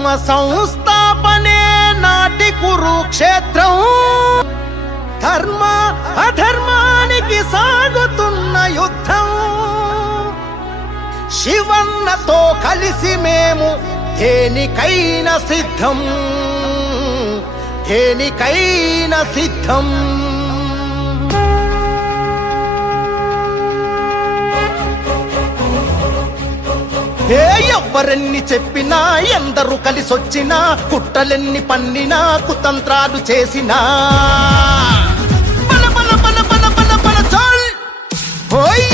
ధర్మ సంస్థాపనే నాటి కురుక్షేత్రం, ధర్మ అధర్మానికి సాగుతున్న యుద్ధం. శివన్నతో కలిసి మేము దేనికైనా సిద్ధం, దేనికైనా సిద్ధం. ఎవ్వరెన్ని చెప్పినా, ఎందరు కలిసొచ్చినా, కుట్రలెన్ని పన్నినా, కుతంత్రాలు చేసినా,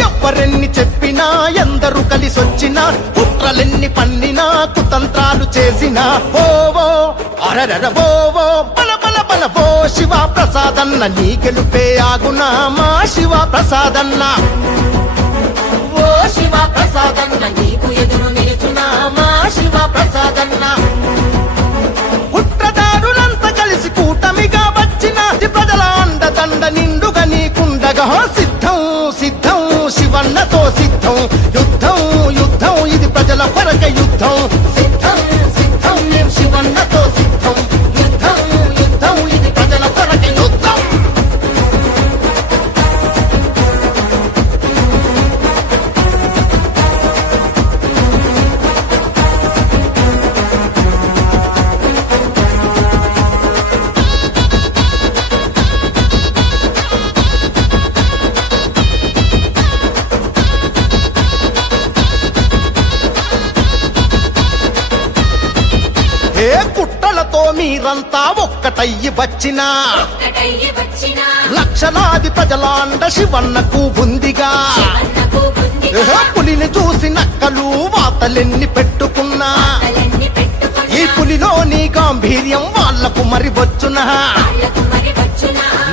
ఎవ్వరెన్ని చెప్పినా, ఎందరు కలిసొచ్చినా, కుట్రలెన్ని పన్నినా, కుతంత్రాలు చేసినా, ఓవో అరరర ఓవో బల బల బల ఓ శివ ప్రసాదన్న, నీ గెలుపే ఆగునా మా శివ ప్రసాదన్న. ఓ శివ ప్రసాదన్న, నీకు ఎదురు నిలుచున్నా మా శివ ప్రసాదన్న. కుట్రదారులంతా కలిసి కూటమిగా వచ్చిన ప్రజల అండదండ నిండుగా నీకుండగా సిద్ధం సిద్ధం శివన్నతో సిద్ధం. యుద్ధం యుద్ధం ఇది ప్రజల కొరక యుద్ధం. సిద్ధం సిద్ధం మేము శివన్నతో సిద్ధం. యుద్ధం యుద్ధం ఇది ప్రజల కొరక యుద్ధం. కుట్రలతో మీరంతా ఒక్కటయ్యి వచ్చినా, లక్షలాది ప్రజల అండ శివన్నకు ఉందిగా. పులిని చూసి నక్కలు వాతలెన్ని పెట్టుకున్నా, ఈ పులిలోని గాంభీర్యం వాళ్లకు మరి వచ్చునా.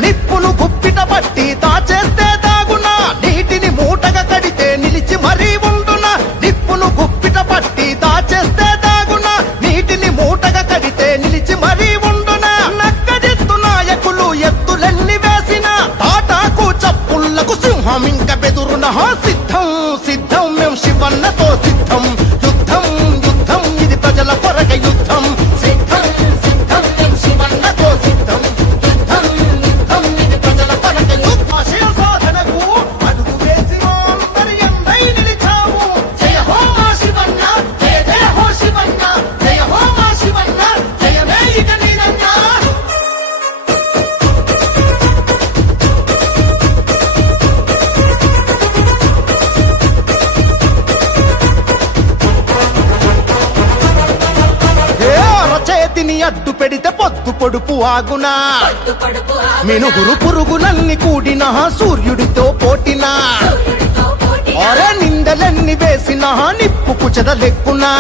నిప్పును గుప్పిట పట్టి దాచేస్తే దాగునా, నీటిని మూటగా కడితే నిలిచి మరీ ఉండునా. నిప్పును గుప్పిట పట్టి దాచేస్తే దాగునా, నీటిని మూటగా కడితే నిలిచి మరీ ఉండునా. నక్కజెత్తు నాయకులు ఎత్తులెన్ని వేసిన, తాటాకు చప్పుళ్లకు సింహం ఇంక బెదురున. సిద్ధం సిద్ధం మేము శివన్నతో సిద్ధం. యుద్ధం యుద్ధం ఇది ప్రజల కొరక యుద్ధం. సిద్ధం సిద్ధం మేము శివన్నతో సిద్ధం. యుద్ధం యుద్ధం ఇది ప్రజల కొరక యుద్ధం. ఆశయ సాధనకు అడుగు వేసి అందరి ఎందై నిలిచాము. జయ హో మా శివన్న, జయ జయ హో శివన్న, జయ హో మా శివన్న, జయమే ఇక నీదన్నా. చేతిని అడ్డు పెడితే పొద్దు పొడుపు ఆగునా, మినుగురు పురుగులన్నీ కూడిన సూర్యుడితో పోటినా. అరే నిందలన్నీ వేసిన నిప్పుకు చెదలెక్కునా.